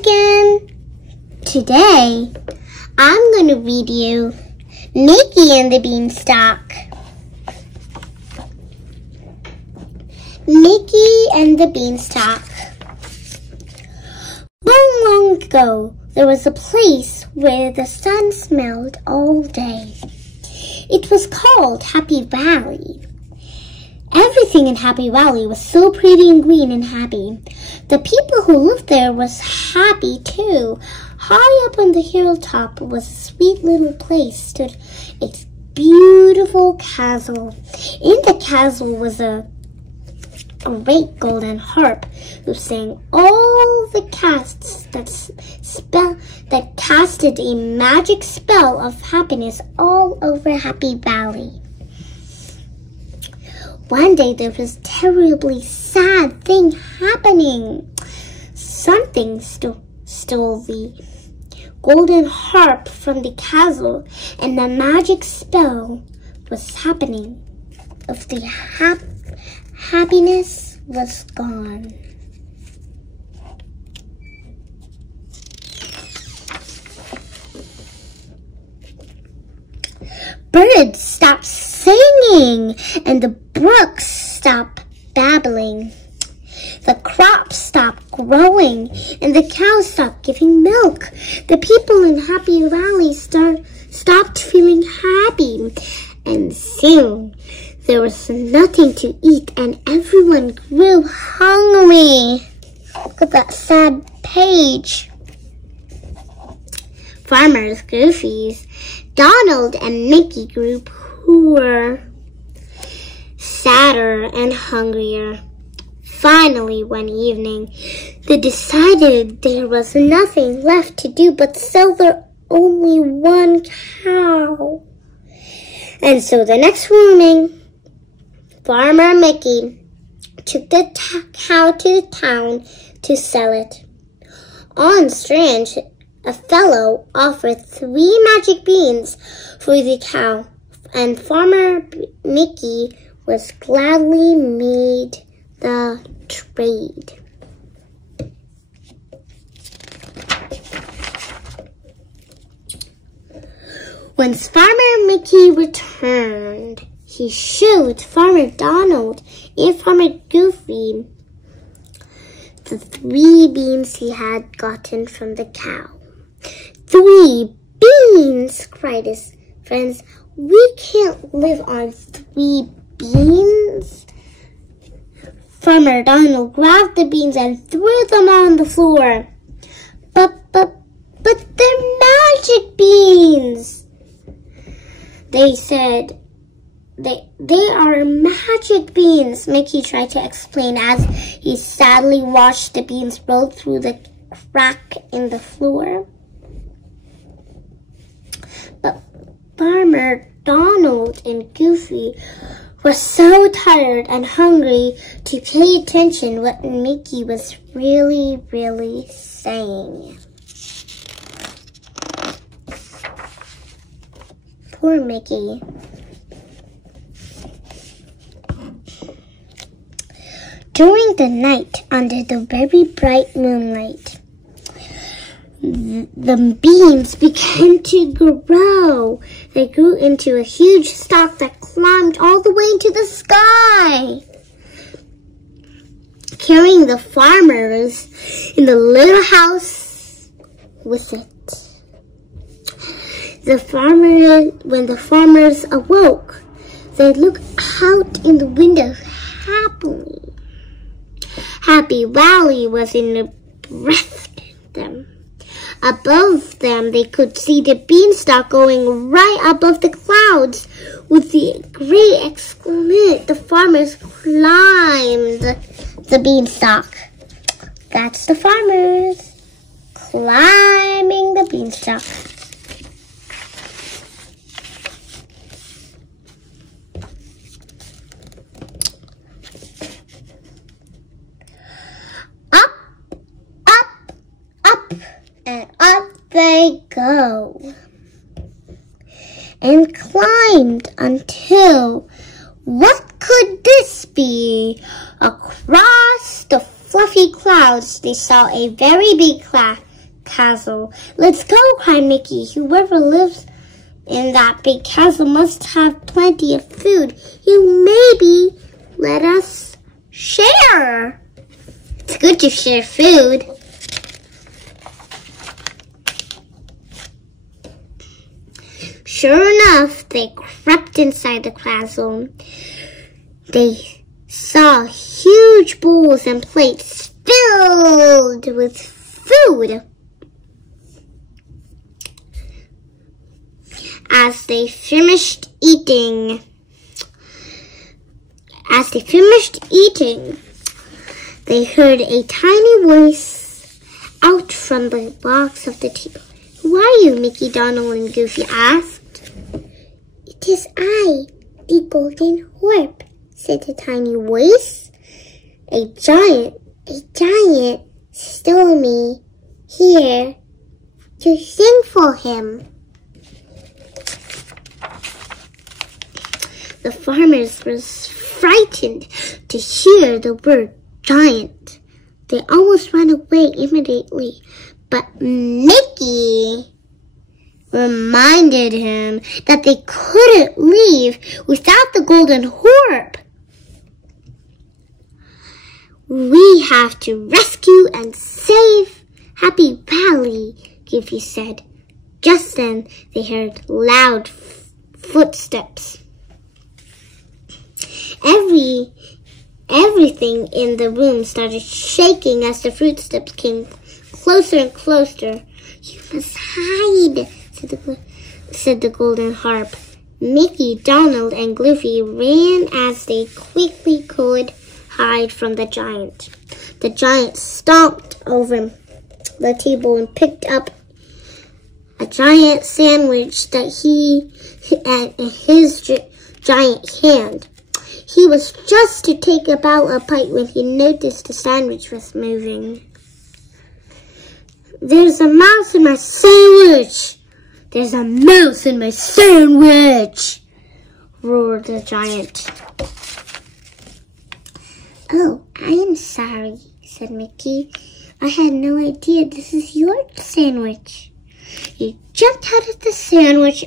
again. Today, I'm going to read you Mickey and the Beanstalk. Mickey and the Beanstalk. Long, long ago, there was a place where the sun smelled all day. It was called Happy Valley. Everything in Happy Valley was so pretty and green and happy. The people who lived there was happy too. High up on the hilltop was a sweet little place, stood a beautiful castle. In the castle was a great golden harp who sang all the casts that casted a magic spell of happiness all over Happy Valley. One day there was a terribly sad thing happening. Something stole the golden harp from the castle, and the magic spell was happening. Of the happiness was gone. Birds stopped singing, and the brooks stopped babbling. The crops stopped growing, and the cows stopped giving milk. The people in Happy Valley stopped feeling happy, and soon there was nothing to eat, and everyone grew hungry. Look at that sad page. Farmers, Goofies, Donald and Mickey grew poorer, sadder, and hungrier. Finally, one evening, they decided there was nothing left to do but sell their only one cow. And so the next morning, Farmer Mickey took the cow to the town to sell it. On Strange, a fellow offered 3 magic beans for the cow, and Farmer Mickey was gladly made the trade. When Farmer Mickey returned, he showed Farmer Donald and Farmer Goofy the 3 beans he had gotten from the cow. 3 beans, cried his friends. We can't live on 3 beans. Farmer Donald grabbed the beans and threw them on the floor. But they're magic beans, they said. They are magic beans, Mickey tried to explain as he sadly watched the beans roll through the crack in the floor. But Farmer Donald and Goofy were so tired and hungry to pay attention what Mickey was really saying. Poor Mickey. During the night, under the very bright moonlight, the beans began to grow. They grew into a huge stalk that climbed all the way into the sky, carrying the farmers in the little house with it. When the farmers awoke, they looked out in the window happily. Happy Valley was in a breath with them. Above them, they could see the beanstalk going right above the clouds. With the great exclamation, the farmers climbed the beanstalk. That's the farmers climbing the beanstalk. And up they go, and climbed until, what could this Across the fluffy clouds, they saw a very big castle. Let's go, cried Mickey. Whoever lives in that big castle must have plenty of food. You maybe let us share. It's good to share food. Sure enough, they crept inside the castle. They saw huge bowls and plates filled with food. As they finished eating, they heard a tiny voice out from the box of the table. Who are you? Mickey, Donald, and Goofy asked. It is I, the Golden Harp, said the tiny voice. A giant stole me here to sing for him. The farmers were frightened to hear the word giant. They almost ran away immediately, but Mickey reminded him that they couldn't leave without the Golden Harp. We have to rescue and save Happy Valley, Goofy said. Just then they heard loud footsteps. Everything in the room started shaking as the footsteps came closer and closer. You must hide, said the Golden Harp. Mickey, Donald, and Goofy ran as they quickly could hide from the giant. The giant stomped over the table and picked up a giant sandwich that he had in his giant hand. He was just to take a bite when he noticed the sandwich was moving. There's a mouse in my sandwich! There's a mouse in my sandwich! Roared the giant. Oh, I am sorry, said Mickey. I had no idea this is your sandwich. He jumped out of the sandwich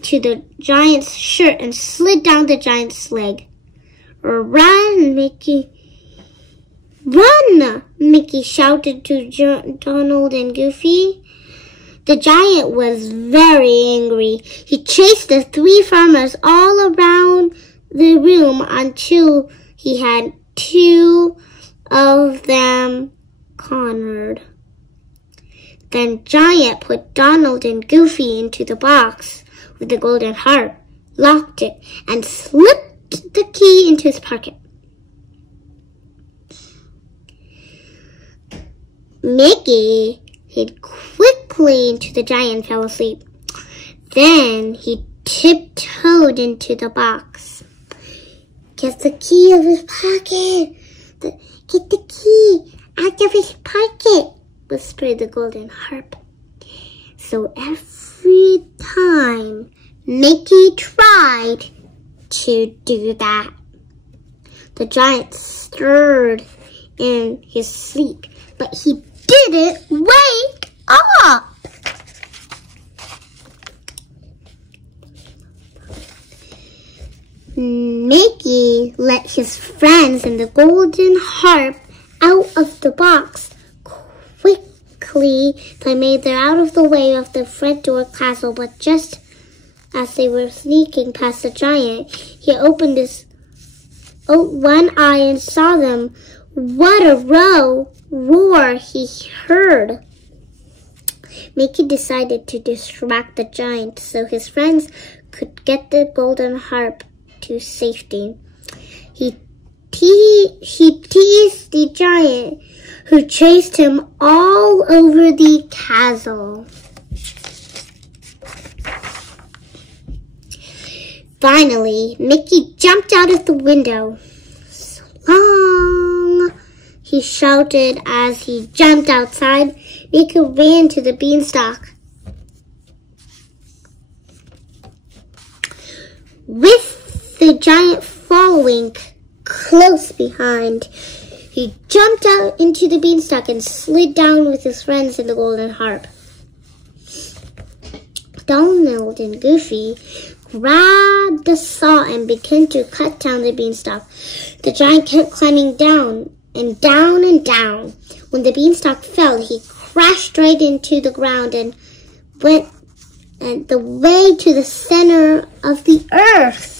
to the giant's shirt and slid down the giant's leg. Run, Mickey! Run! Mickey shouted to Donald and Goofy. The giant was very angry. He chased the three farmers all around the room until he had two of them cornered. Then Giant put Donald and Goofy into the box with the Golden Harp, locked it, and slipped the key into his pocket. Mickey hid quickly into the giant and fell asleep. Then he tiptoed into the box. Get the key out of his pocket. Get the key out of his pocket, whispered the Golden Harp. So every time Mickey tried to do that, the giant stirred in his sleep, but he didn't wake up. Mickey let his friends and the Golden Harp out of the box. Quickly, they made their out of the way of the front door castle, but just as they were sneaking past the giant, he opened his one eye and saw them. What a roar he heard! Mickey decided to distract the giant so his friends could get the Golden Harp to safety. He teased the giant, who chased him all over the castle. Finally, Mickey jumped out of the window. So long, he shouted as he jumped outside. Mickey ran to the Beanstalk. With the giant following close behind, He jumped out into the beanstalk and slid down with his friends in the golden harp. Donald and Goofy grabbed the saw and began to cut down the beanstalk. The giant kept climbing down and down and down. When the beanstalk fell, he crashed right into the ground and went the way to the center of the earth.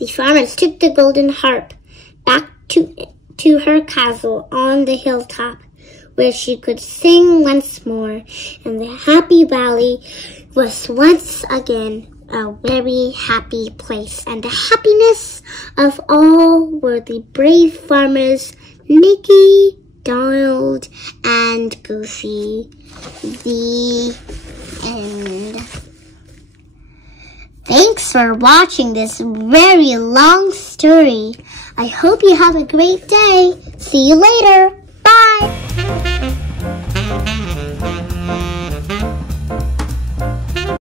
The farmers took the golden harp back to her castle on the hilltop, where she could sing once more, and the happy valley was once again a very happy place. And the happiness of all were the brave farmers, Mickey, Donald, and Goofy. The end. Thanks for watching this very long story. I hope you have a great day. See you later. Bye.